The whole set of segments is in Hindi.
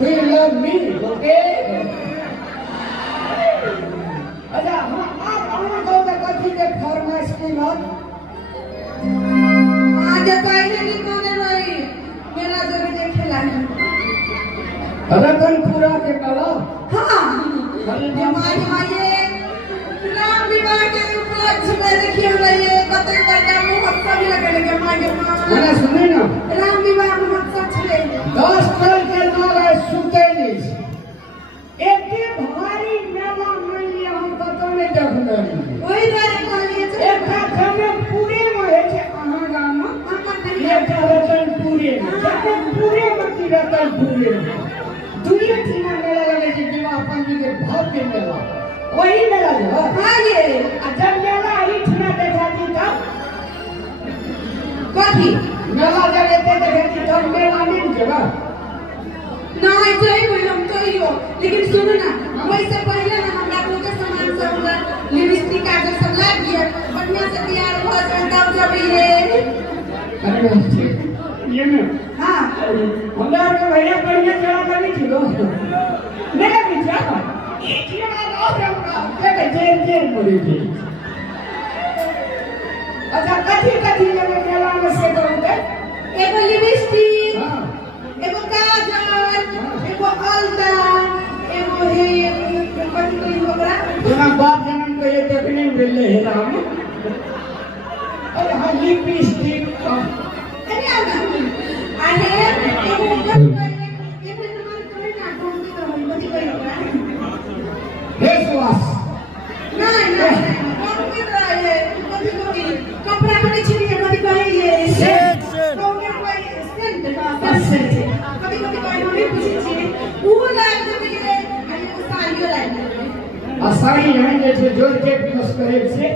Do you love me? Okay. अच्छा हम कौन सा कथी के फरमाइश की मत आज पहले भी कोने रही मेरा जब देखेला रतनपुरा के कला हां हमारे माये राम विवाह के उपलक्ष्य में देखिए रहिए कतई बड़का महोत्सव लगने के माये मैंने सुनी ना राम विवाह महोत्सव छे 10 साल के नारे सुतेली एक के भारी मेला मान लिया हम कतो नहीं देखले ओई रे कहलिए एक खामे पूरे में है छे अहां गाम में एक रतनपुरे जते पूरे में की रतनपुरे दुनिया ठीना मेला लगे जे विवाह पंजी के भव्य मेला वही मेला जो हां ये जब मेला ही ठीना देखा थी तब कथी मेला जब एते देखे थी तब मेला नहीं जगह नहीं जई कोई हम तो ही हो लेकिन सुनो ना वैसे पहले ना हमरा लोग के सामान सब लिपस्टिक का जो सब ला दिया बढ़िया से तैयार हो जाए तब जब ये अरे ये में हां हमरा के भैया बढ़िया चला करनी थी दोस्त मेरा विचार ये चला लो हमरा के जेल पड़ी थी अच्छा कथी लगे मेला में से करोगे एगो लिपस्टिक हां एगो काजल एगो अलता एगो हे कथी कोई ओकरा तोरा बाप जन्म के ये देखने मिलले है राम अरे हां लिपस्टिक अरे आना आहे एगो कथी एगो नंबर करे ना कौन की कथी कोई ओकरा फेस वॉश नहीं कौन की रहे कथी कोई कपड़ा कथी छिड़िए कथी कहे ये सेंट कौन के कोई सेंट का सेंट कथी कोई हमने पूछी छी वो लाग जब ये अरे साड़ियो लाग आसानी है जैसे जोड़ के प्लस करे से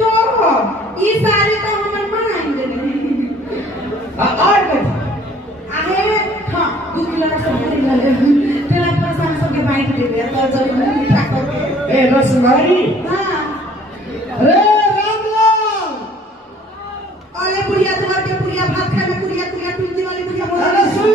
तो ये साड़ी तो हमर मां आएंगे और आहे हां 2 किलो सब लगे तेरा पसंद सब के बाइक दे दे तो जब मीठा करके ए रसमारी हां रे राम लाल अरे बुढ़िया तुम्हारे के बुढ़िया भात खाए में बुढ़िया टूटने वाली बुढ़िया अरे सुन